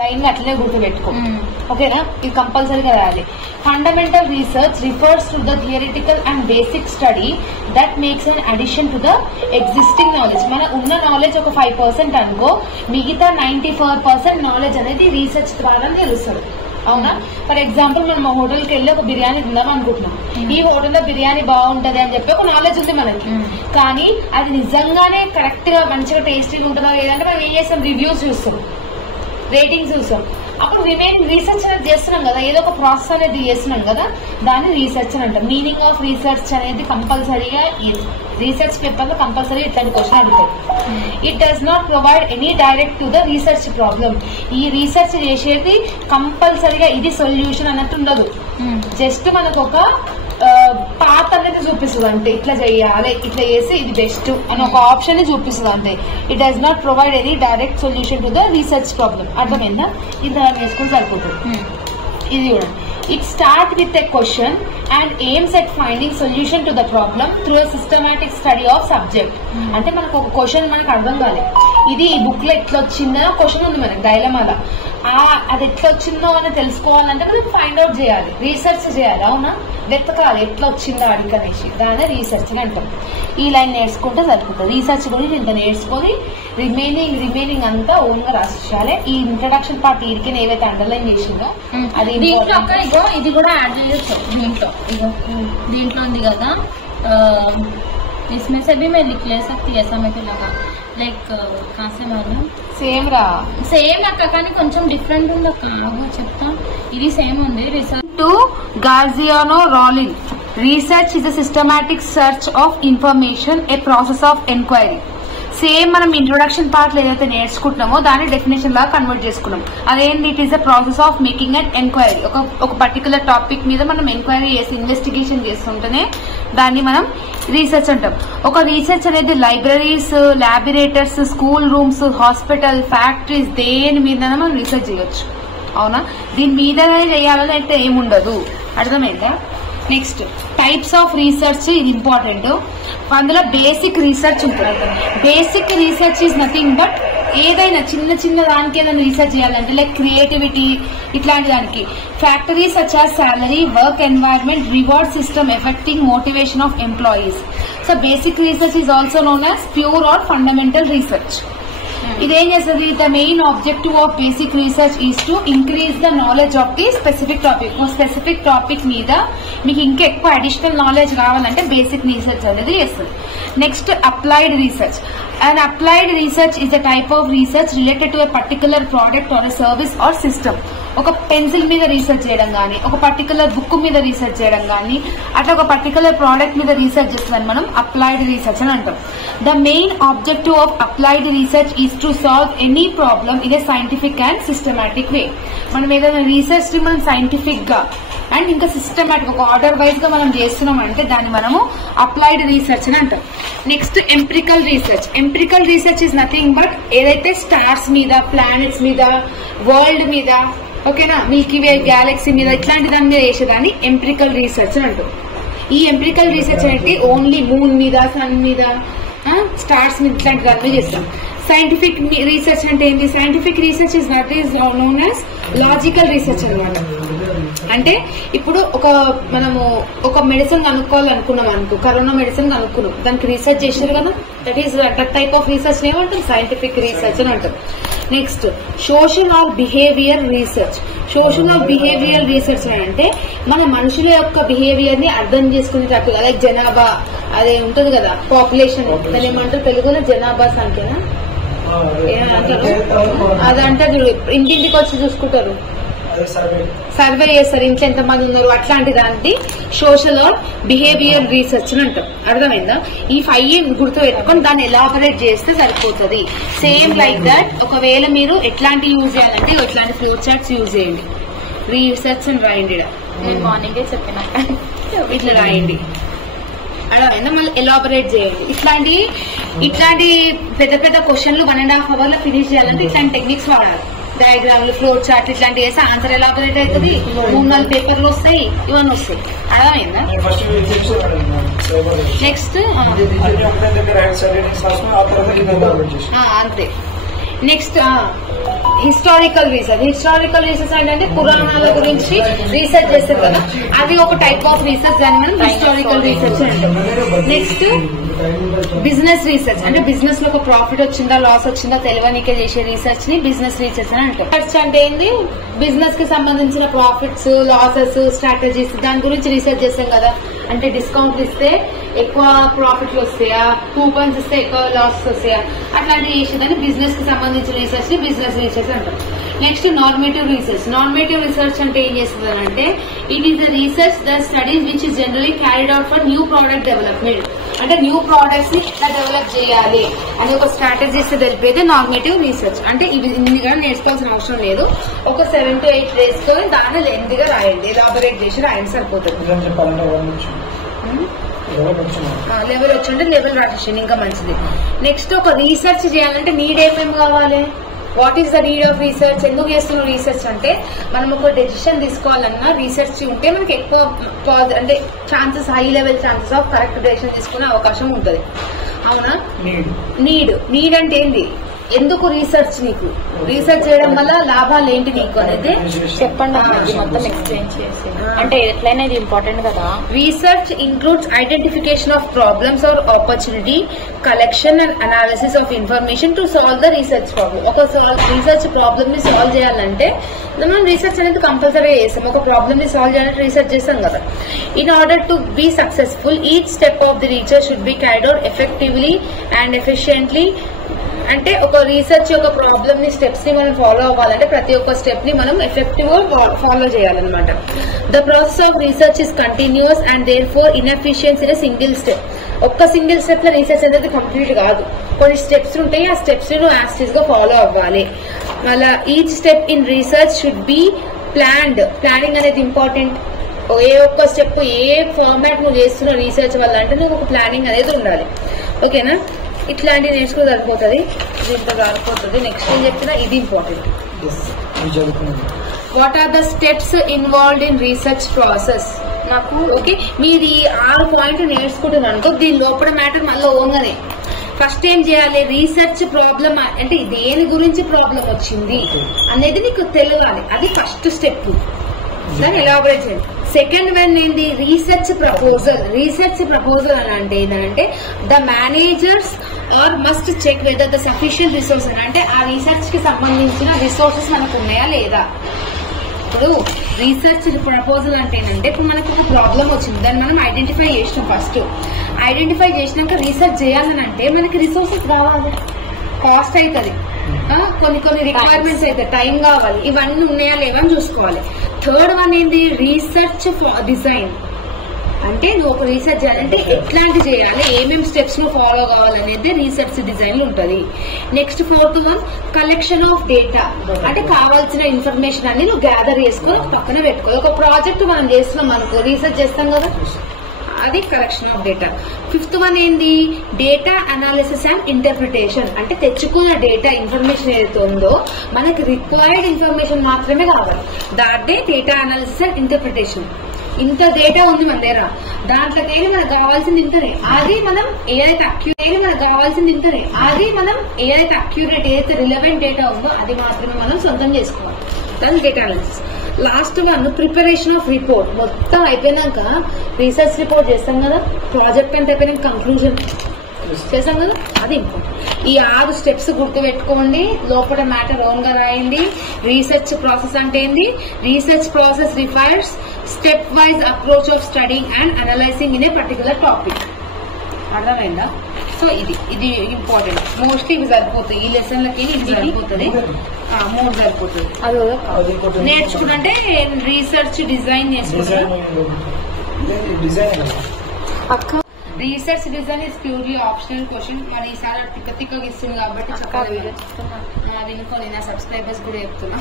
Line అట్లనే గుర్తుపెట్టుకో. ఓకేనా? ఇది కంపల్సరీగా రాయాలి. Fundamental research refers to the theoretical and basic study that makes an addition to the existing knowledge. మన ఉన్న నాలెడ్జ్ ఒక 5% అనుకో, మిగతా 94% నాలెడ్జ్ అనేది రీసెర్చ్ ద్వారా తెలుస్తుంది. అవునా? ఫర్ ఎగ్జాంపుల్ మనం హోటల్కి వెళ్ళి ఒక బిర్యానీ తిందాం అనుకుంటున్నాం. ఈ హోటల్లో బిర్యానీ బాగుంటది అని చెప్పి ఒక నాలెడ్జ్ ఉంది మనకి, కానీ అది నిజంగానే కరెక్ట్ గా మంచిగా టేస్టీగా ఉంటుందా లేదంటే మనం ఏం చేస్తాం, రివ్యూస్ చూస్తాం, రేటింగ్స్ చూస్తాం. అప్పుడు రిమైనింగ్ రీసెర్చ్ అనేది చేస్తున్నాం కదా, ఏదో ఒక ప్రాసెస్ అనేది చేస్తున్నాం కదా, దాన్ని రీసెర్చ్ అని అంటాం. మీనింగ్ ఆఫ్ రీసెర్చ్ అనేది కంపల్సరీగా రీసెర్చ్ పేపర్ లో కంపల్సరీ ఇట్లాంటి క్వశ్చన్ అడుగుతారు. It does not provide any direct to the research problem. ఈ రీసెర్చ్ చేసేది కంపల్సరీగా ఇది సొల్యూషన్ అన్నట్టు ఉండదు. జస్ట్ మనకు ఒక పాత్ అనేది చూపిస్తుంది, అంటే ఇట్లా చేయాలి, ఇట్లా చేస్తే ఇది బెస్ట్ అని ఒక ఆప్షన్ చూపిస్తుంది అంతే. It does not provide any direct solution to the research problem. అర్థమైందా? ఇది వేసుకుని సరిపోతుంది. ఇది కూడా it start with a question and aims at finding solution to the problem through a systematic study of subject. అంటే మనకు ఒక క్వశ్చన్ మనకు అర్థం కాలేదు, ఇది ఈ బుక్ లో ఎట్లా వచ్చిందో క్వశ్చన్ ఉంది మనకి డైలమాలో, అది ఎట్లా వచ్చిందో అని తెలుసుకోవాలంటే మనం ఫైండ్ అవుట్ చేయాలి, రీసెర్చ్ చేయాలి. అవునా? వెతకాలి ఎట్లా వచ్చిందో అడిగనేసి, దాన్ని రీసెర్చ్ అని అంటాం. ఈ లైన్ నేర్చుకుంటే సరిపోతుంది. రీసెర్చ్ గురించి ఇంత నేర్చుకొని రిమైనింగ్ అంతా ఓన్ గా రాసేయాలి. ఈ ఇంట్రడక్షన్ పార్ట్ ఇదికి ఏవైతే అండర్లైన్ చేసిందో అది ఇది కూడా యాడ్ చేయొచ్చు దీంట్లో ఉంది కదా. इसमें से भी मैं लिख ले सकती है, ऐसा मुझे लगा. लाइक कहाँ से मालूम? సేమ్ రా, సేమ్ అక్క, కానీ కొంచెం డిఫరెంట్ ఉంది అక్క. చెప్తా, ఇది సేమ్ ఉంది. రీసెర్చ్ టు గార్జియానో రాలిన్, research is a systematic search of information, a process of enquiry. Same మనం ఇంట్రొడక్షన్ పార్ట్ లో ఏదైతే నేర్చుకుంటున్నామో దాన్ని డెఫినేషన్ లాగా కన్వర్ట్ చేసుకున్నాం. అదేంటి? It is the process of making and enquiry. ఒక పర్టికులర్ టాపిక్ మీద మనం ఎంక్వైరీ చేసి ఇన్వెస్టిగేషన్ చేస్తుంటేనే దాన్ని మనం రీసెర్చ్ అంటాం. ఒక రీసెర్చ్ అనేది libraries, laboratories, school rooms, hospital, factories, దేని మీద మనం రీసెర్చ్ చేయొచ్చు. అవునా? దీని మీదనే చేయాలని అయితే ఏముండదు. అర్థమైందా? నెక్స్ట్ టైప్స్ ఆఫ్ రీసెర్చ్, ఇది ఇంపార్టెంట్. అందులో బేసిక్ రీసెర్చ్ ఉంటుంది. Basic research is nothing but ఏదైనా చిన్న దానికి ఏదైనా రీసెర్చ్ చేయాలంటే లైక్ క్రియేటివిటీ ఇట్లాంటి దానికి. Factories such as salary, work environment, reward system affecting motivation of employees. So basic research is also known as pure or fundamental research. ఇదేం చేస్తుంది? The main objective of basic research is to increase the knowledge of the specific topic. Specific topic మీద మీకు ఇంకా ఎక్కువ additional knowledge రావాలంటే basic research అనేది చేస్తుంది. Next applied research. And applied research is a type of research related to a particular product or service or system. ఒక pencil మీద research చేయడం కానీ, ఒక పర్టికులర్ బుక్ మీద రీసెర్చ్ చేయడం కానీ, అట్లా ఒక పర్టికులర్ ప్రోడక్ట్ మీద రీసెర్చ్ చేస్తుందని మనం అప్లైడ్ రీసెర్చ్ అని అంటాం. The main objective of applied research is to solve any problem in a scientific and systematic way. మనం ఏదైనా రీసెర్చ్ ని మనం సైంటిఫిక్ గా అండ్ ఇంకా సిస్టమాటిక్ ఒక ఆర్డర్ వైజ్ గా మనం చేస్తున్నాం అంటే దాన్ని మనము అప్లైడ్ రీసెర్చ్ అని అంటాం. Next empirical research. Empirical research is nothing but ఏదైతే స్టార్స్ మీద, ప్లానెట్స్ మీద, వరల్డ్ మీద, ఓకేనా, మిల్కీ వే గ్యాలక్సీ మీద ఇట్లాంటి దాని మీద చేసేదాన్ని ఎంపిరికల్ రీసెర్చ్ అని అంటాం. ఈ ఎంపిరికల్ రీసెర్చ్ అంటే ఓన్లీ మూన్ మీద, సన్ మీద, స్టార్స్ మీద ఇట్లాంటి దాని మీద చేస్తాం. సైంటిఫిక్ రీసెర్చ్ అంటే ఏంటి? Scientific research is not is known as logical research అనమాట. అంటే ఇప్పుడు మనము ఒక మెడిసిన్ కనుక్కోవాలనుకున్నాం అనుకో, కరోనా మెడిసిన్ కనుక్కున్నాం, దానికి రీసెర్చ్ చేశారు కదా, దట్ టైప్ ఆఫ్ రీసెర్చ్ ఏమంటారు? సైంటిఫిక్ రీసెర్చ్ అని అంటారు. Next social or behaviour research. Social or behaviour research అంటే మన మనుషుల యొక్క బిహేవియర్ ని అర్థం చేసుకునేటట్టుగా, లైక్ జనాభా అదే ఉంటది కదా, పాపులేషన్, దాని ఏమంటారు తెలుగులో? జనాభా సంఖ్యనా అదంటే ఇంటింటికి వచ్చి చూసుకుంటారు, సర్వే చేస్తారు, ఇంట్లో ఎంతమంది ఉన్నారు, అట్లాంటి దాన్ని సోషల్ ఆర్ బిహేవియర్ రీసెర్చ్ అని అంటాం. అర్థమైందా? ఈ 5 గుర్తు పెట్టుకొని దాన్ని ఎలాబరేట్ చేస్తే సరిపోతుంది. సేమ్ లైక్ దట్ ఒకవేళ మీరు ఎట్లాంటి యూజ్ చేయాలంటే ఇట్లాంటి ఫ్లో చార్ట్స్ యూజ్ చేయండి. రీసెర్చ్ అని రాయండి, నేను మార్నింగే చెప్పిన ఇట్లా రాయండి. అర్థమైందా? మళ్ళీ ఎలాబరేట్ చేయండి. ఇట్లాంటి పెద్ద పెద్ద క్వశ్చన్లు 1.5 hours లో ఫినిష్ చేయాలంటే ఇట్లాంటి టెక్నిక్స్ వాడాలి. డయాగ్రామ్లు, ఫ్లో చార్ట్ ఇట్లాంటి చేస్తే ఆన్సర్ ఎలాబరేట్ అవుతుంది, 3-4 పేపర్లు వస్తాయి, ఇవన్నీ వస్తాయి. అర్థమైందా? నెక్స్ట్ అంతే. నెక్స్ట్ హిస్టారికల్ రీసెర్చ్ అంటే పురాణాల గురించి రీసెర్చ్ చేస్తారు కదా, అది ఒక టైప్ ఆఫ్ రీసెర్చ్, దాన్ని మనం హిస్టారికల్ రీసెర్చ్ అంటాం. నెక్స్ట్ బిజినెస్ రీసెర్చ్ అంటే బిజినెస్ లో ఒక ప్రాఫిట్ వచ్చిందా లాస్ వచ్చిందా తెలియనికే చేసే రీసెర్చ్ ని బిజినెస్ రీసెర్చ్ అని అంటాం. రీసెర్చ్ అంటే ఏంది, బిజినెస్ కి సంబంధించిన ప్రాఫిట్స్ లాసెస్ స్ట్రాటజీస్ దాని గురించి రీసెర్చ్ చేస్తాం కదా. అంటే డిస్కౌంట్ ఇస్తే ఎక్కువ ప్రాఫిట్లు వస్తాయా, కూపన్స్ ఇస్తే ఎక్కువ లాసెస్ వస్తాయా, అట్లాంటివి చేసేదాన్ని బిజినెస్ కి సంబంధించిన రీసెర్చ్ ని బిజినెస్ రీసెర్చ్ అంటాం. నెక్స్ట్ నార్మేటివ్ రీసెర్చ్ అంటే ఏం చేస్తుంది అంటే it is the research the studies which is generally carried out for new product development. అంటే న్యూ ప్రోడక్ట్స్ ని ఎలా డెవలప్ చేయాలి అని ఒక స్ట్రాటజీస్ తెలిపేది నార్మేటివ్ రీసెర్చ్. అంటే ఇవి ఇన్నిగా నేర్చుకోవాల్సిన అవసరం లేదు, ఒక 7 to 8 days తో దాన్ని లెంత్ గా రాయండి, ఎలాబొరేట్ చేసి రాయండి సరిపోతుంది. లెవెల్ వచ్చింటే లెవెల్ రాసేయండి ఇంకా మంచిది. నెక్స్ట్ ఒక రీసెర్చ్ చేయాలంటే నీడ్ ఏమేమి కావాలి, what is the need of research, ఎందుకు చేస్తున్నాం రీసెర్చ్ అంటే మనం ఒక డెసిషన్ తీసుకోవాలన్నా రీసెర్చ్ ఉంటే మనకి ఎక్కువ అంటే chances, high level chances of correct decision తీసుకునే అవకాశం ఉంటుంది. అవునా? నీడ్ అంటే ఏంది, ఎందుకు రీసెర్చ్, నీకు రీసెర్చ్ చేయడం వల్ల లాభాలు ఏంటి నీకు అనేది చెప్పండి, మొత్తం ఎక్స్ప్లెయిన్ చేసి. అంటే ఎట్లయినా ఇది ఇంపార్టెంట్ కదా. Research includes identification of problems or opportunity, collection and analysis of information to solve the research problem. ఒక రీసెర్చ్ ప్రాబ్లమ్ ని సాల్వ్ చేయాలంటే మనం రీసెర్చ్ అనేది కంపల్సరీగా చేస్తాం. ఒక ప్రాబ్లమ్ ని సాల్వ్ చేయాలంటే రీసెర్చ్ చేస్తాం కదా. In order to be successful each step of the research should be carried out effectively and efficiently. అంటే ఒక రీసెర్చ్ యొక్క ప్రాబ్లమ్ ని స్టెప్స్ ని మనం ఫాలో అవ్వాలంటే ప్రతి ఒక్క స్టెప్ ని మనం ఎఫెక్టివ్ గా ఫాలో చేయాలన్నమాట. The process of research is continuous and therefore inefficiencies in single step. ఒక్క సింగిల్ స్టెప్ లో రీసెర్చ్ అనేది కంప్లీట్ కాదు, కొన్ని స్టెప్స్ ఉంటాయి, ఆ స్టెప్స్ ను యాక్టివ్ గా ఫాలో అవ్వాలి. మళ్ళీ each step in research should B planned. Planning అనేది ఇంపార్టెంట్. ఏ ఒక్క స్టెప్ ఏ ఫార్మాట్ నువ్వు చేస్తున్నావు రీసెర్చ్ వల్ల అంటే నువ్వు ఒక ప్లానింగ్ అనేది ఉండాలి. ఓకేనా? ఇట్లాంటివి నేర్చుకో సరిపోతుంది, దీంతో సరిపోతుంది. నెక్స్ట్ ఏం చెప్తున్నా, ఇది important. What are the steps involved in research process? నాకు ఓకే, మీరు ఈ 6 పాయింట్లు నేర్చుకుంటున్నాను అనుకో, దీని లోపల మ్యాటర్ మళ్ళీ ఓన్గానే. ఫస్ట్ ఏం చేయాలి, రీసెర్చ్ ప్రాబ్లమ్ అంటే దేని గురించి ప్రాబ్లం వచ్చింది అనేది నీకు తెలియాలి, అది ఫస్ట్ స్టెప్. దాన్ని ఎలాబొరేట్ చేయండి. సెకండ్ వన్ ఏంటి, రీసెర్చ్ ప్రపోజల్ అని అంటే ఏంటంటే the managers are must check whether the sufficient resources. అంటే ఆ రీసెర్చ్ కి సంబంధించిన రిసోర్సెస్ మనకు ఉన్నాయా లేదా. ఇప్పుడు రీసెర్చ్ ప్రపోజల్ అంటే ఏంటంటే ఇప్పుడు మనకు ఒక ప్రాబ్లం వచ్చింది, దాన్ని మనం ఐడెంటిఫై చేసినాం. ఫస్ట్ ఐడెంటిఫై చేసినాక రీసెర్చ్ చేయాలని అంటే మనకి రిసోర్సెస్ కావాలి, కాస్ట్ అవుతుంది, కొన్ని రిక్వైర్మెంట్స్ అయితే టైం కావాలి, ఇవన్నీ ఉన్నాయా లేవా అని చూసుకోవాలి. థర్డ్ వన్ ఏంటి, రీసెర్చ్ డిజైన్. అంటే నువ్వు ఒక రీసెర్చ్ చేయాలంటే ఎట్లాంటి చేయాలి, ఏమేమి స్టెప్స్ ను ఫాలో కావాలనేది రీసెర్చ్ డిజైన్ ఉంటుంది. Next fourth one collection of data. అంటే కావాల్సిన ఇన్ఫర్మేషన్ అన్ని నువ్వు గ్యాదర్ చేసుకుని పక్కన పెట్టుకో. ఒక ప్రాజెక్ట్ మనం చేస్తున్నాం అనుకో, రీసెర్చ్ చేస్తాం కదా, అది collection of data. Fifth one ఏంది, డేటా అనాలిసిస్ అండ్ ఇంటర్ప్రిటేషన్. అంటే తెచ్చుకున్న డేటా ఇన్ఫర్మేషన్ ఏదైతే ఉందో మనకి రిక్వైర్డ్ ఇన్ఫర్మేషన్ మాత్రమే కావాలి, దాటే డేటా అనాలిసిస్ అండ్ ఇంటర్ప్రిటేషన్. ఇంత డేటా ఉంది మన దగ్గర, దాంట్లోకి మనకు కావాల్సింది ఇంతనే, అది మనం ఏదైతే అక్యూరేట్ ఏదైతే రిలవెంట్ డేటా ఉందో అది మాత్రమే మనం సొంతం చేసుకోవాలి. దాని data analysis. Last one preparation of report. మొత్తం అయిపోయినాక రీసెర్చ్ రిపోర్ట్ చేస్తాం కదా, ప్రాజెక్ట్ అంటే అయిపోయినాక కంక్లూజన్ చేస్తాం కదా, అది ఇంపార్టెంట్. ఈ 6 స్టెప్స్ గుర్తు పెట్టుకోండి, లోపల మ్యాటర్ ఓన్ గా రాయండి. రీసెర్చ్ ప్రాసెస్ అంటే ఏంది, research process refers step wise approach of studying and analysing in a particular topic. అర్థమైందా? సో ఇది ఇంపార్టెంట్. మోస్ట్లీ ఇవి సరిపోతాయి, ఈ లెసన్లకి ఇది సరిపోతుంది, 3 సరిపోతుంది. అది నేర్చుకుంటే రీసెర్చ్ డిజైన్ నేర్చుకుంటాం. Research design is purely optional question. మరి ఈసారి తిక్కగా ఇస్తుంది కాబట్టి వినుకోని నా సబ్స్క్రైబర్స్ కూడా చెప్తున్నా.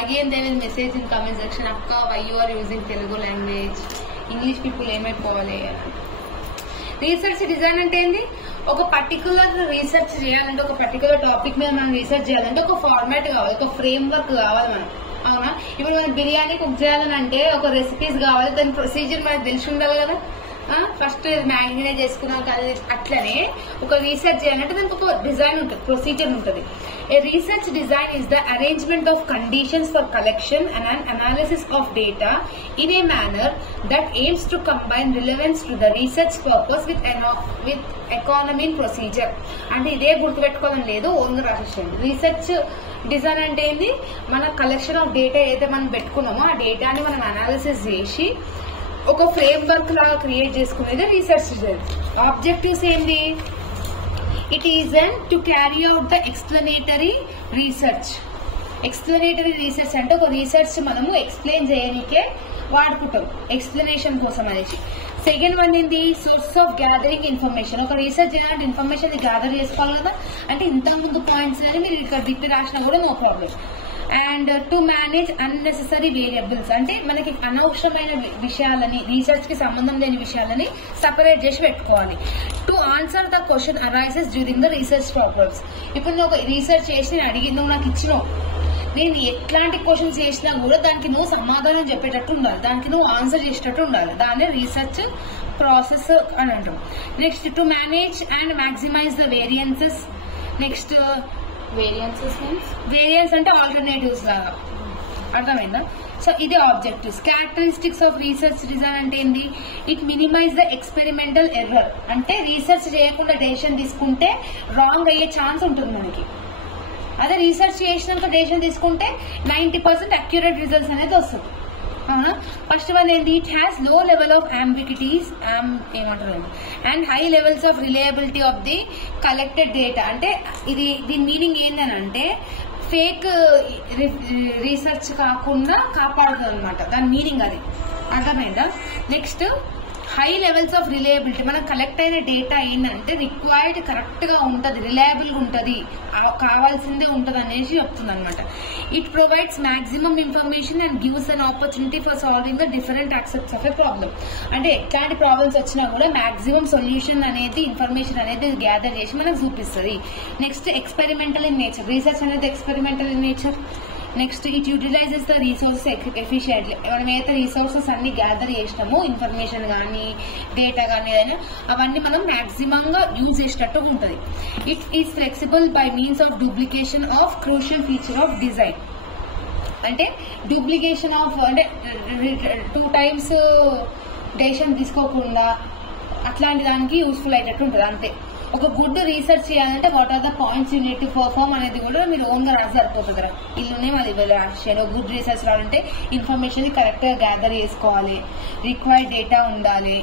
Again they will message in comment section, అక్క why you are using Telugu language, English people ఏమైపోవాలి. రీసెర్చ్ డిజైన్ అంటే ఏంది, ఒక పర్టికులర్ రీసెర్చ్ చేయాలంటే, ఒక పర్టికులర్ టాపిక్ మీద మనం రీసెర్చ్ చేయాలంటే ఒక ఫార్మాట్ కావాలి, ఒక ఫ్రేమ్ వర్క్ కావాలి మనం. అవునా? ఇప్పుడు మనం బిర్యానీ కుక్ చేయాలని అంటే ఒక రెసిపీస్ కావాలి, దాని ప్రొసీజర్ మనకు తెలిసి ఉండాలి కదా. ఫస్ట్ మ్యాగ్నైజ్ చేసుకున్నాం కదా, అట్లనే ఒక రీసెర్చ్ చేయాలంటే దానికి ఒక డిజైన్ ఉంటుంది, ప్రొసీజర్ ఉంటుంది. A research design is the arrangement of conditions for collection and an analysis of data in a manner that aims to combine relevance to the research purpose with economy in procedure. అంటే ఇదే గుర్తుపెట్టుకోవాలని లేదు, ఓన్గా రాసేసేయండి. Research design అంటే ఏంది, మన collection of data ఏదైతే మనం పెట్టుకున్నామో ఆ డేటాని మనం అనాలిసిస్ చేసి ఒక ఫ్రేమ్ వర్క్ లాగా క్రియేట్ చేసుకునేది రీసెర్చ్ డిజైన్. ఆబ్జెక్టివ్స్ ఏంది, it is to carry out the explanatory research. Explanatory research అంటే ఒక రీసెర్చ్ మనము ఎక్స్ప్లెయిన్ చేయడానికే వాడుకుంటాం, ఎక్స్ప్లెనేషన్ కోసం అనేసి. సెకండ్ వన్ ఏంది, సోర్స్ ఆఫ్ గ్యాదరింగ్ ఇన్ఫర్మేషన్. ఒక రీసెర్చ్ చేయాలంటే ఇన్ఫర్మేషన్ గ్యాదర్ చేసుకోవాలి కదా, అంటే ఇంతకుముందు పాయింట్స్ అని మీరు ఇక్కడ బిట్ రాసినా కూడా no problem. And to manage unnecessary variables, అంటే మనకి అనవసరమైన విషయాలని, రీసెర్చ్ కి సంబంధం లేని విషయాలని సపరేట్ చేసి పెట్టుకోవాలి. To answer the question arises during the research problems. ఇప్పుడు నువ్వు ఒక రీసెర్చ్ చేసి నేను అడిగి నువ్వు నాకు ఇచ్చినావు, నేను ఎట్లాంటి క్వశ్చన్స్ చేసినా కూడా దానికి నువ్వు సమాధానం చెప్పేటట్టు ఉండాలి, దానికి నువ్వు ఆన్సర్ చేసేటట్టు ఉండాలి. దాన్ని రీసెర్చ్ ప్రాసెస్ అని అంటాం. Next to manage and maximise the variances. Next variance అంటే ఆల్టర్నేటివ్స్ లాగా, అర్థమైందా? సో ఇది objectives. Characteristics of research design అంటే ఏంది, it minimise the experimental error. అంటే రీసెర్చ్ చేయకుండా డెసిషన్ తీసుకుంటే రాంగ్ అయ్యే ఛాన్స్ ఉంటుంది మనకి. అదే రీసెర్చ్ చేసినాక డెసిషన్ తీసుకుంటే 90% అక్యురేట్ రిజల్ట్స్ అనేది వస్తుంది. ఫస్ట్ వన్ ఏంటి, it has low level of ambiguities ఏమంటారు and high levels of reliability of the collected data. అంటే ఇది దీని మీనింగ్ ఏంటంటే ఫేక్ రీసెర్చ్ కాకుండా కాపాడుతుంది అనమాట, దాని మీనింగ్ అది, అర్థమైందా? Next high levels of reliability. మనం కలెక్ట్ అయిన డేటా ఏంటంటే రిక్వైర్డ్ కరెక్ట్ గా ఉంటది, రిలయబుల్ గా ఉంటది, కావాల్సిందే ఉంటది అనేసి చెప్తుంది అనమాట. It provides maximum information and gives an opportunity for solving the different aspects of a problem. అంటే ఎట్లాంటి ప్రాబ్లమ్స్ వచ్చినా కూడా మాక్సిమం సొల్యూషన్ అనేది, ఇన్ఫర్మేషన్ అనేది గ్యాదర్ చేసి మనకు చూపిస్తుంది. Next experimental in nature. Research అనేది experimental in nature. Next it utilises the resources efficiently. మనం ఏదైతే రిసోర్సెస్ అన్ని గ్యాదర్ చేసినామో, ఇన్ఫర్మేషన్ కానీ డేటా కానీ ఏదైనా, అవన్నీ మనం మాక్సిమం గా యూజ్ చేసేటట్టు ఉంటుంది. It is flexible by means of duplication of crucial feature of design. అంటే డూప్లికేషన్ ఆఫ్ అంటే 2 times డెసిషన్ తీసుకోకుండా అట్లాంటి దానికి యూస్ఫుల్ అయ్యేటట్టు ఉంటుంది అంతే. ఒక గుడ్ రీసెర్చ్ చేయాలంటే what are the points you need to perform అనేది కూడా మీరు ఓన్ గా రాసి సరిపోతుంది కదా. ఇల్లునే మళ్ళీ రాశాను. గుడ్ రీసెర్చ్ రావాలంటే ఇన్ఫర్మేషన్ కరెక్ట్ గా గ్యాదర్ చేసుకోవాలి, రిక్వైర్డ్ డేటా ఉండాలి,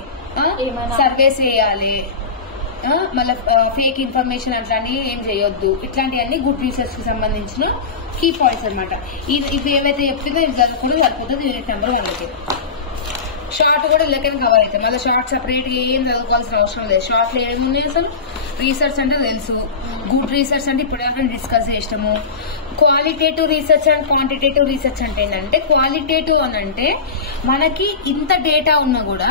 సర్వేస్ చేయాలి, మళ్ళీ ఫేక్ ఇన్ఫర్మేషన్ అట్లాంటివి ఏం చేయొద్దు. ఇట్లాంటివన్నీ గుడ్ రీసెర్చ్ కి సంబంధించిన కీ పాయింట్స్ అనమాట. ఇవి ఏవైతే చెప్తుందో ఇవి చదువుకుంటే సరిపోతుంది. యూనిట్ నెంబర్ 1కి షార్ట్ కూడా ఇళ్ళకైనా కవర్ అవుతాయి. మళ్ళీ షార్ట్ సపరేట్ ఏం చదువుకోవాల్సిన అవసరం లేదు. షార్ట్ లో ఏమున్నాయి అసలు, రీసెర్చ్ అంటే తెలుసు, గుడ్ రీసెర్చ్ అంటే ఇప్పుడు డిస్కస్ చేసినాము. Qualitative research and quantitative research అంటే ఏంటంటే, క్వాలిటేటివ్ అని అంటే మనకి ఇంత డేటా ఉన్నా కూడా,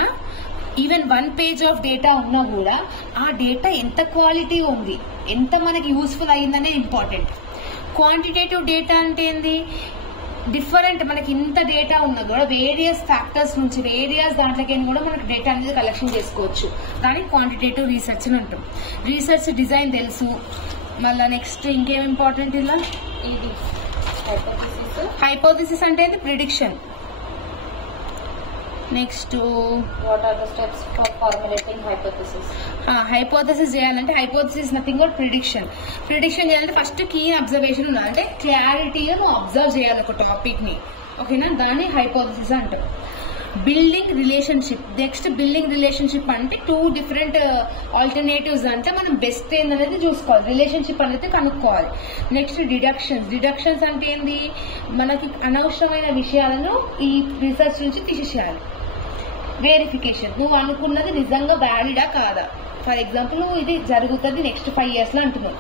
ఈవెన్ 1 page ఆఫ్ డేటా ఉన్నా కూడా ఆ డేటా ఎంత క్వాలిటీ ఉంది, ఎంత మనకి యూస్ఫుల్ అయిందనే ఇంపార్టెంట్. క్వాంటిటేటివ్ డేటా అంటే ఏంది, డిఫరెంట్ మనకి ఇంత డేటా ఉన్నా కూడా వేరియస్ ఫ్యాక్టర్స్ నుంచి వేరియస్ దాంట్లోకి కూడా మనకి డేటా అనేది కలెక్షన్ చేసుకోవచ్చు. దాన్ని క్వాంటిటేటివ్ రీసెర్చ్ అని అంటాం. రీసెర్చ్ డిజైన్ తెలుసు. మళ్ళీ నెక్స్ట్ ఇంకేం ఇంపార్టెంట్ ఇలా, ఇది హైపోథిసిస్ అంటే prediction. Next what are the steps for formulating hypothesis. Hypothesis చేయాలంటే hypothesis nothing but prediction. Prediction చేయాలంటే ఫస్ట్ కీ అబ్జర్వేషన్ ఉండాలి, అంటే క్లారిటీగా నువ్వు అబ్జర్వ్ చేయాలి ఒక టాపిక్ ని, ఓకేనా? దాన్ని హైపోథిసిస్ అంటారు. Building relationship. Next building relationship అంటే 2 different ఆల్టర్నేటివ్స్ అంటే మనం బెస్ట్ ఏందనేది చూసుకోవాలి, రిలేషన్షిప్ అనేది కనుక్కోవాలి. Next deductions. డిడక్షన్స్ అంటే ఏంది, మనకి అనవసరమైన విషయాలను ఈ రీసెర్చ్ నుంచి తీసేసేయాలి. వెరిఫికేషన్, నువ్వు అనుకున్నది నిజంగా వ్యాలిడా కాదా. ఫర్ ఎగ్జాంపుల్ నువ్వు ఇది జరుగుతుంది నెక్స్ట్ 5 years లో అంటున్నావు,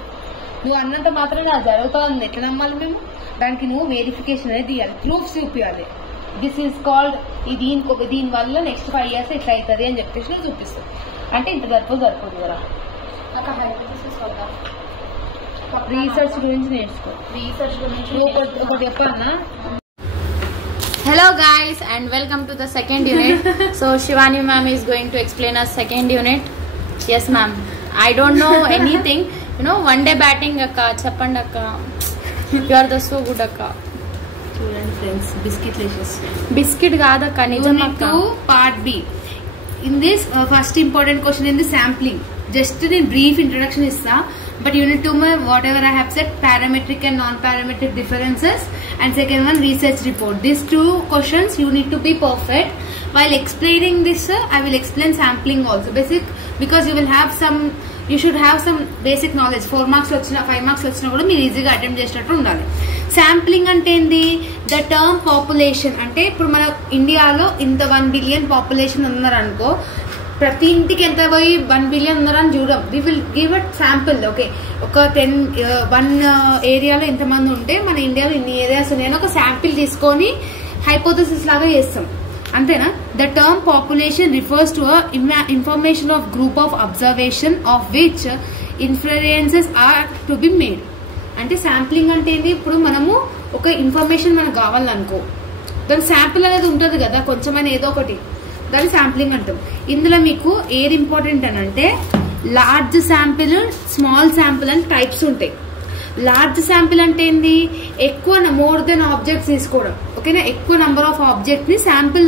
నువ్వు అన్నంత మాత్రం అది జరుగుతుంది ఎట్లా నమ్మాలి మేము? దానికి నువ్వు వెరిఫికేషన్ అనేది తీయాలి, ప్రూఫ్స్ చూపించాలి. దిస్ ఈజ్ కాల్డ్ దీని వల్ల నెక్స్ట్ 5 years ఇట్లా అవుతుంది అని చెప్పేసి నువ్వు చూపిస్తుంది. అంటే ఇంత సరిపోదు కదా. రీసెర్చ్ గురించి నేర్చుకో. రీసెర్చ్ గురించి ఒకటి చెప్పానా, Hello guys and welcome to the second unit. So Shivani ma'am is going to explain us second unit. Yes ma'am. I don't know anything. You know, one day batting akka, chappandi akka. You are the so good akka. Student friends, biscuit lashes. Biscuit kaadakka, nijam akka. Unit 2 part B. In this first important question in the sampling. Just in brief introduction issa. But unit 2 mein whatever I have said, parametric and non-parametric differences, and second one research report. These two questions you need to be perfect. While explaining this I will explain sampling also, basic, because you will have some, you should have some basic knowledge. 4 marks vachina 5 marks vachina kuda meer easy ga attempt chestattu undali. Sampling ante endi, the term population ante ippudu mana India lo inta 1 billion population unnaru anko, ప్రతి ఇంటికి ఎంత పోయి 1 billion ఉన్నారని చూడం. We will give a sample. Okay, ఒక 1 ఏరియాలో ఎంతమంది ఉంటే మన ఇండియాలో ఇన్ని ఏరియాస్ ఉన్నాయని ఒక శాంపిల్ తీసుకొని హైపోథసిస్ లాగా చేస్తాం, అంతేనా? The term population refers to information of group of observation of which influences are to be made. అంటే శాంప్లింగ్ అంటే ఏంటి? ఇప్పుడు మనము ఒక ఇన్ఫర్మేషన్ మనకు కావాలనుకో, దాని శాంపుల్ అనేది ఉంటుంది కదా, కొంచెమైనా ఏదో ఒకటి, దాన్ని శాంప్లింగ్ అంటాం. ఇందులో మీకు ఏది ఇంపార్టెంట్ అని అంటే, లార్జ్ శాంపిల్, స్మాల్ శాంపిల్ అని టైప్స్ ఉంటాయి. లార్జ్ శాంపిల్ అంటే ఏంది? ఎక్కువ మోర్ దెన్ ఆబ్జెక్ట్స్ తీసుకోవడం, ఓకేనా? ఎక్కువ నెంబర్ ఆఫ్ ఆబ్జెక్ట్ ని శాంపిల్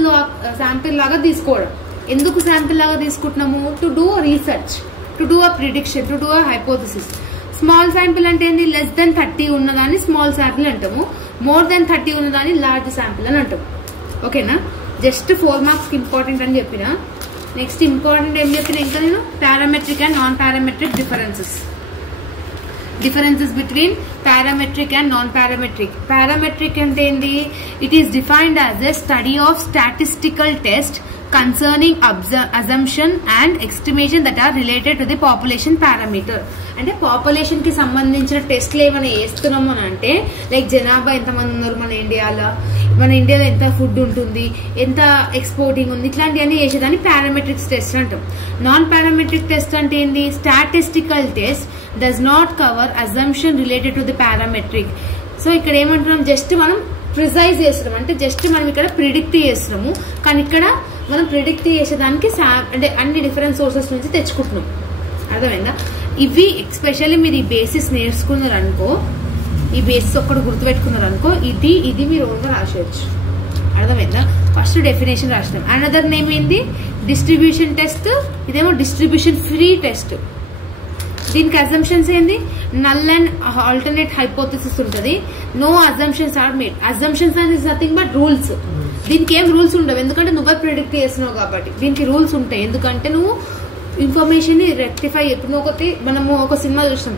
లాగా తీసుకోవడం. ఎందుకు శాంపిల్ లాగా తీసుకుంటున్నాము? To do research, to do a prediction, to do a hypothesis. Small sample అంటే ఏంది? లెస్ దెన్ 30 ఉన్నదాన్ని స్మాల్ శాంపిల్ అంటాము, మోర్ దెన్ 30 ఉన్నదాన్ని లార్జ్ శాంపిల్ అని అంటాము, ఓకేనా? జస్ట్ 4 మార్క్స్ ఇంపార్టెంట్ అని చెప్పిన. నెక్స్ట్ ఇంపార్టెంట్ ఏం చెప్పిన ఇంకా నేను, parametric and non parametric differences between parametric and non-parametric. Parametric అంటే ఏంది? It is defined as a study of statistical test concerning assumption and estimation that are related to the population parameter. అంటే population కి సంబంధించిన టెస్ట్లు ఏమైనా వేస్తున్నాము అని అంటే, లైక్ జనాభా ఎంతమంది ఉన్నారు మన ఇండియాలో ఎంత ఫుడ్ ఉంటుంది, ఎంత ఎక్స్పోర్టింగ్ ఉంది, ఇట్లాంటివన్నీ చేసేదాన్ని పారామెట్రిక్స్ టెస్ట్ అంటాం. నాన్ పారామెట్రిక్ టెస్ట్ అంటే ఏంది? Statistical test does not cover assumption related to the parametric. So ఇక్కడ ఏమంటున్నాం? జస్ట్ మనం ప్రిసైజ్ చేస్తున్నాం, అంటే జస్ట్ మనం ఇక్కడ ప్రిడిక్ట్ చేస్తున్నాము, కానీ ఇక్కడ మనం ప్రిడిక్ట్ చేసేదానికి అంటే అన్ని డిఫరెంట్ సోర్సెస్ నుంచి తెచ్చుకుంటున్నాం. అర్థమైందా? ఇవి ఎస్పెషల్లీ మీరు ఈ బేసిస్ నేర్చుకున్నారు అనుకో, ఈ బేసిస్ ఒక్కటి గుర్తుపెట్టుకున్నారు అనుకో, ఇది మీరు ఓన్గా రాసేయచ్చు. అర్థమైందా? ఫస్ట్ డెఫినేషన్ రాసినాం. అనదర్ నేమ్ ఏంది? Distribution test. ఇదేమో డిస్ట్రిబ్యూషన్ ఫ్రీ టెస్ట్. దీనికి అజంప్షన్స్ ఏంది? నల్ అండ్ ఆల్టర్నేట్ హైపోథసిస్ ఉంటుంది. No assumptions are made. Assumptions అనేది నథింగ్ బట్ రూల్స్. దీనికి ఏం రూల్స్ ఉండవు, ఎందుకంటే నువ్వే ప్రిడిక్ట్ చేస్తున్నావు కాబట్టి. దీనికి రూల్స్ ఉంటాయి, ఎందుకంటే నువ్వు ఇన్ఫర్మేషన్ ని రెక్టిఫై. ఇప్పుడు మనము ఒక సినిమా చూస్తాం,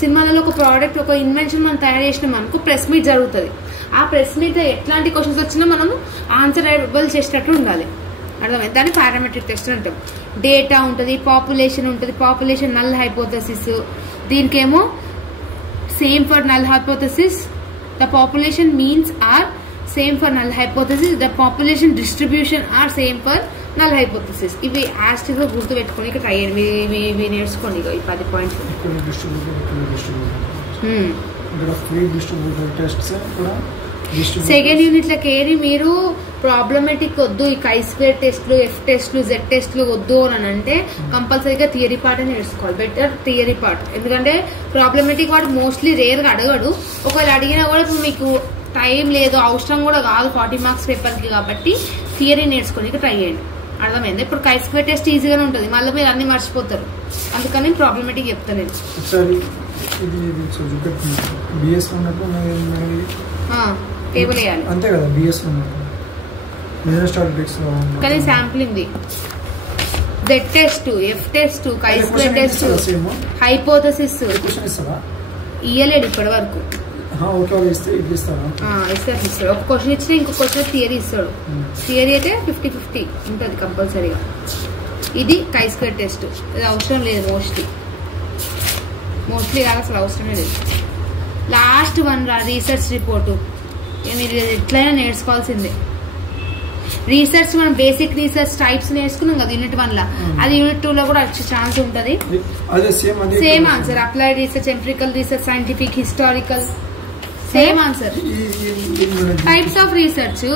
సినిమాలలో ఒక ప్రోడక్ట్, ఒక ఇన్వెన్షన్ మనం తయారు చేసినాం అనుకో, ప్రెస్ మీట్ జరుగుతుంది. ఆ ప్రెస్ మీట్ ఎట్లాంటి క్వశ్చన్స్ వచ్చినా మనము ఆన్సర్ అవైలబుల్ చేసేటట్టు ఉండాలి. అర్థమైంది? దాన్ని పారామెట్రిక్ టెస్ట్ అంటాం. డేటా ఉంటుంది, పాపులేషన్ ఉంటుంది, పాపులేషన్ నల్ హైపోథసిస్. దీనికేమో same for null hypothesis, the population means are same for null hypothesis, the population distribution are same for null hypothesis. ఇవి యాస్టివ్ గా గుర్తు పెట్టుకుని ఇక్కడ ట్రై చేయండి, ఇవి నేర్చుకోండి. ఈ 10 పాయింట్స్. సెకండ్ యూనిట్ లకి ఏది మీరు ప్రాబ్లమేటిక్ వద్దు, ఈ chi-square టెస్ట్లు, F టెస్ట్లు, Z టెస్ట్లు వద్దు అని అంటే కంపల్సరీగా థియరీ పార్ట్ నేర్చుకోవాలి. బెటర్ థియరీ పార్ట్, ఎందుకంటే ప్రాబ్లమేటిక్ వాడు మోస్ట్లీ రేర్ గా అడగడు. ఒకవేళ అడిగినా కూడా ఇప్పుడు మీకు టైం లేదు, అవసరం కూడా కాదు 40 మార్క్స్ పేపర్ కి, కాబట్టి థియరీ నేర్చుకోనికి ట్రై చేయండి. అర్థమైంది? ఇప్పుడు chi-square టెస్ట్ ఈజీగానే ఉంటుంది, మళ్ళీ మీరు అన్ని మర్చిపోతారు, అందుకని ప్రాబ్లమేటిక్ చెప్తాను నేను. టేబుల్ వేయాలి అంతే కదా, బిఎస్ కానీ sampling the Z test, F test, chi-square test, hypothesis ఇయ్యలేడు ఇప్పటి వరకు. ఇస్తారు. ఒక క్వశ్చన్ ఇచ్చినా ఇంకో క్వశ్చన్ థియరీ ఇస్తాడు. థియరీ అయితే 50-50 ఉంటుంది కంపల్సరీగా. ఇది chi-square టెస్ట్, ఇది అవసరం లేదు మోస్ట్లీ కాదు, అసలు అవసరమే లేదు. లాస్ట్ వన్ రీసెర్చ్ రిపోర్టు, మీరు ఎట్లయినా నేర్చుకోవాల్సిందే. రీసెర్చ్ మనం బేసిక్ రీసెర్చ్ టైప్స్ నేర్చుకున్నాం కదా యూనిట్ 1 లో, అది యూనిట్ 2 లో కూడా వచ్చే ఛాన్స్ ఉంటది. Same answer, applied research, empirical research, scientific, historical, same answer. Types of research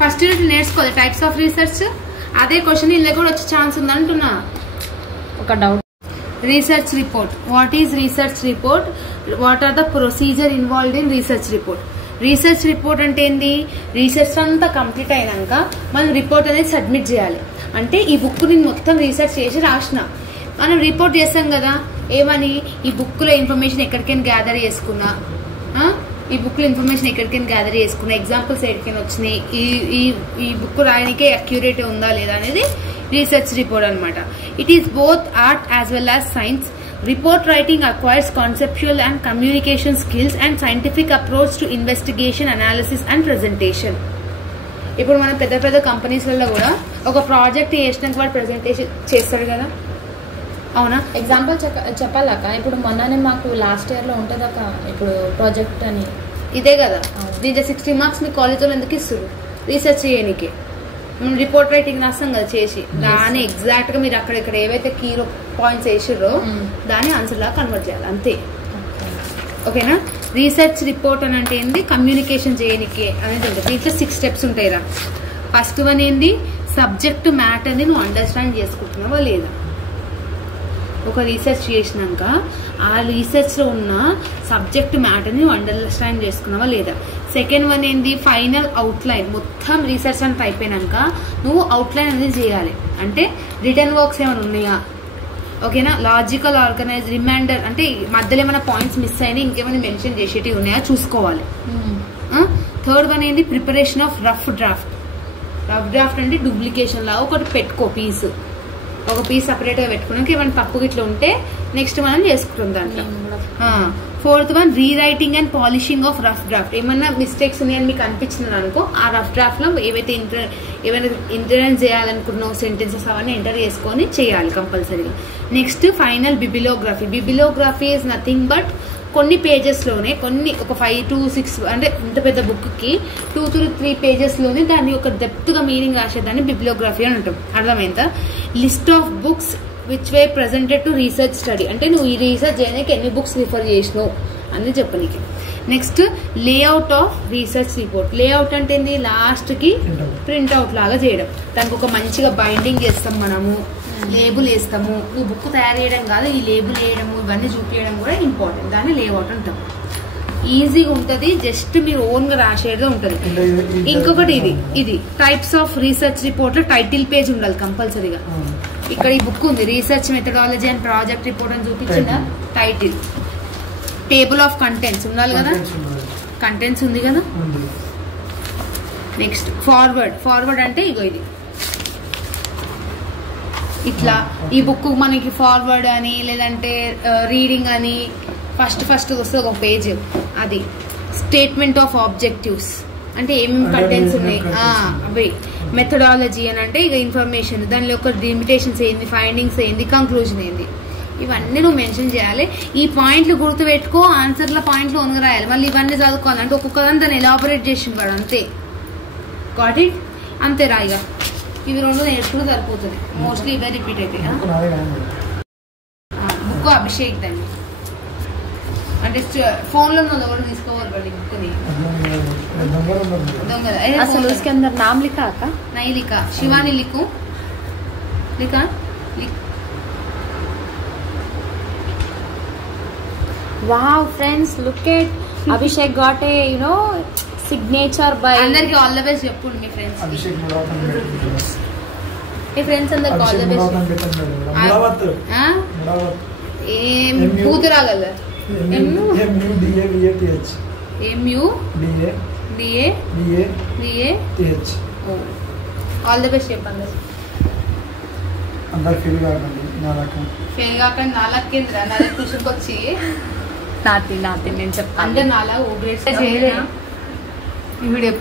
first unit నేర్చుకోవాలి. టైప్స్ ఆఫ్ రీసెర్చ్ అదే క్వశ్చన్ ఇందులో కూడా వచ్చే ఛాన్స్ ఉంది అంటున్నా. ఒక doubt. Research report. What is research report? What are the procedure involved in research report? Research report అంటే ఏంది? రీసెర్చ్ అంతా కంప్లీట్ అయినాక మనం రిపోర్ట్ అనేది సబ్మిట్ చేయాలి. అంటే ఈ బుక్ నేను మొత్తం రీసెర్చ్ చేసి రాసిన, మనం రిపోర్ట్ చేస్తాం కదా, ఏమని? ఈ బుక్ లో ఇన్ఫర్మేషన్ ఎక్కడికైనా గ్యాదర్ చేసుకున్నా, ఈ బుక్ లో ఇన్ఫర్మేషన్ ఎక్కడికైనా గ్యాదర్ చేసుకున్నా, ఎగ్జాంపుల్స్ ఎక్కడికైనా వచ్చినాయి, ఈ బుక్ రాయడానికే అక్యురేట్ ఉందా లేదా అనేది రీసెర్చ్ రిపోర్ట్ అనమాట. It is both art as well as science. Report writing acquires conceptual and communication skills and scientific approach to investigation, analysis and presentation. ఇప్పుడు మనం పెద్ద పెద్ద కంపెనీస్లలో కూడా ఒక ప్రాజెక్ట్ చేసినాక వాడు ప్రెజెంటేషన్ చేస్తాడు కదా, అవునా? ఎగ్జాంపుల్ చెప్పాలక్క. ఇప్పుడు మొన్ననే మాకు లాస్ట్ ఇయర్ లో ఉంటుందక్క ఇప్పుడు ప్రాజెక్ట్ అని. ఇదే కదా, దీంట్లో 60 మార్క్స్ మీ కాలేజీలో ఎందుకు ఇస్తారు? రీసెర్చ్ చేయడానికి. మనం రిపోర్ట్ రైటింగ్ రాస్తాం కదా చేసి, దాన్ని ఎగ్జాక్ట్ గా మీరు అక్కడ ఇక్కడ ఏవైతే కీ పాయింట్స్ వేసిర్రో దాన్ని ఆన్సర్ లాగా కన్వర్ట్ చేయాలి, అంతే. ఓకేనా? రీసెర్చ్ రిపోర్ట్ అని అంటే ఏంది? కమ్యూనికేషన్ చేయడానికి అనేది ఉంటుంది. దీంట్లో 6 స్టెప్స్ ఉంటాయి రా. ఫస్ట్ వన్ ఏంది? సబ్జెక్ట్ మ్యాటర్ ని నువ్వు అండర్స్టాండ్ చేసుకుంటున్నావా లేదా. ఒక రీసెర్చ్ చేసినాక ఆ రీసెర్చ్ లో ఉన్న సబ్జెక్ట్ మ్యాటర్ ని నువ్వు అండర్స్టాండ్ చేసుకున్నావా లేదా. సెకండ్ వన్ ఏంది? Final outline. మొత్తం రీసెర్చ్ అంతా అయిపోయినాక నువ్వు అవుట్లైన్ అనేది చేయాలి. అంటే రిటర్న్ వర్క్స్ ఏమైనా ఉన్నాయా, ఓకేనా? లాజికల్ ఆర్గనైజ్, రిమైండర్ అంటే మధ్యలో ఏమైనా పాయింట్స్ మిస్ అయినా ఇంకేమైనా మెన్షన్ చేసేటివి ఉన్నాయా చూసుకోవాలి. థర్డ్ వన్ ఏంది? Preparation of rough draft. Rough draft అంటే డూప్లికేషన్ లాగా ఒకటి పెట్టుకో, ఒక పీస్ సపరేట్ గా పెట్టుకున్నాక ఏమైనా తప్పు ఇట్లా ఉంటే నెక్స్ట్ మనం చేసుకుంటాం దాంట్లో. Fourth one rewriting and polishing of rough draft. ఏమన్నా మిస్టేక్స్ ఉన్నాయని మీకు అనిపించింది అనుకో, ఆ రఫ్ డ్రాఫ్ట్ లో ఏవైతే ఏమైనా ఇంటర్నెన్స్ చేయాలనుకున్న సెంటెన్సెస్ అవన్నీ ఎంటర్ చేసుకొని చేయాలి కంపల్సరీగా. Next final bibliography. Bibliography is nothing but కొన్ని పేజెస్ లోనే, కొన్ని ఒక 5 to 6 అంటే ఇంత పెద్ద బుక్ కి 2 to 3 పేజెస్ లోనే దాన్ని ఒక డెప్త్ గా మీనింగ్ రాసేదాన్ని బిబిలోగ్రఫీ అని అంటాం. అర్థమైందా? List of books which way presented to research study. అంటే నువ్వు ఈ రీసెర్చ్ చేయడానికి ఎన్ని బుక్స్ రిఫర్ చేసినావు అని చెప్పనీకి. Next layout of research report. Layout అంటే ఏంది? లాస్ట్ కి ప్రింట్అవుట్ లాగా చేయడం. దానికి ఒక మంచిగా బైండింగ్ చేస్తాం మనము, లేబుల్ వేస్తాము. నువ్వు బుక్ తయారు చేయడం కాదు, ఈ లేబుల్ వేయడము ఇవన్నీ చూపించడం కూడా ఇంపార్టెంట్. దాన్ని లేఅవుట్ అంటాం. ఈజీగా ఉంటుంది, జస్ట్ మీరు ఓన్ గా రాసేది ఉంటుంది. ఇంకొకటి ఇది టైప్స్ ఆఫ్ రీసెర్చ్ రిపోర్ట్ లో టైటిల్ పేజ్ ఉండాలి కంపల్సరీగా. ఇక్కడ ఈ బుక్ ఉంది, research methodology and project report అని చూపించిన టైటిల్. టేబుల్ ఆఫ్ కంటెంట్స్ ఉండాలి కదా, కంటెంట్స్ ఉంది కదా. నెక్స్ట్ ఫార్వర్డ్ అంటే ఇగో ఇది ఇట్లా. ఈ బుక్ మనకి ఫార్వర్డ్ అని లేదంటే రీడింగ్ అని ఫస్ట్ వస్తుంది ఒక పేజ్. అది స్టేట్మెంట్ ఆఫ్ ఆబ్జెక్టివ్స్ అంటే ఏమేమి కంటెంట్స్ ఉన్నాయి అవి. మెథడాలజీ అని అంటే ఇక ఇన్ఫర్మేషన్, దానిలో ఒక లిమిటేషన్స్ ఏంది, ఫైండింగ్స్ ఏంది, కంక్లూజన్ ఏంది, ఇవన్నీ నువ్వు మెన్షన్ చేయాలి. ఈ పాయింట్లు గుర్తుపెట్టుకో, ఆన్సర్ల పాయింట్లు ఒనగ రాయాలి. మళ్ళీ ఇవన్నీ చదువుకోవాలి అంటే ఒక్కొక్కదాన్ని దాన్ని ఎలాబొరేట్ చేసి వాడు, అంతే. Got it? అంతే రాయిగా. ఇవి 2 నేర్చుకుంటే సరిపోతుంది. మోస్ట్లీ ఇవే రిపీట్ అవుతాయి. బుక్ అభిషేక్ దాన్ని అంటే ఫోన్ లో ఎవరు తీసుకోవాలి బుక్ ని. అసలు उसके अंदर नाम लिखा का नहीं लिखा. शिवानी लिखो, लिखा. Wow friends, look at Abhishek got a signature by. అందరికి ఆల్ ద బెస్ట్ చెప్పండి మీ ఫ్రెండ్స్. అభిషేక్ మీ ఫ్రెండ్స్ అందరికి ఆల్ ద బెస్ట్. ఏం పూత రాగల ఆల్ ద బెస్ట్ చెప్పండి. అందరు ఫెయిల్ కాకండి, ఫెయిల్ కాకండి. నాలుగేంద్ర నాలుగు ట్యూషన్కి వచ్చి నాతి నేను చెప్తాను. అందరు నాలా ఓ గ్రేడ్ చేయలేదు వీడియో.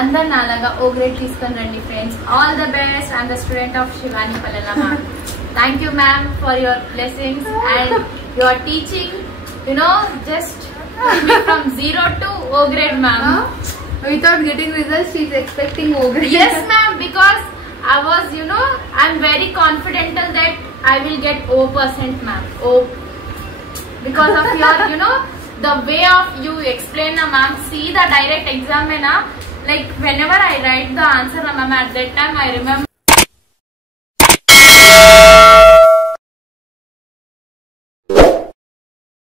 అందరు నాలాగా ఓ గ్రేడ్ తీసుకొని రండి friends. All the best. I'm the student of Shivani పల్లెల ma'am. Thank you ma'am for your blessings and your teaching. Just from 0 to O grade ma'am. Without getting results, she is expecting O grade. Yes ma'am, because I was, I'm very confident that I will get O% ma'am. O, because of your, the way of you explain na ma'am, see the direct exam na, like whenever I write the answer na ma'am, at that time I remember